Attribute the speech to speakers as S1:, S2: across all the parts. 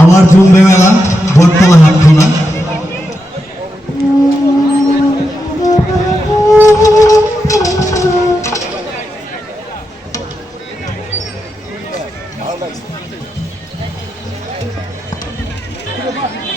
S1: আবার জুমবে মেলা
S2: বর্তমান হাতখোলা Thank you.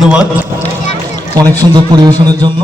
S1: ধন্যবাদ। অনেক সুন্দর পরিবেশনের জন্য।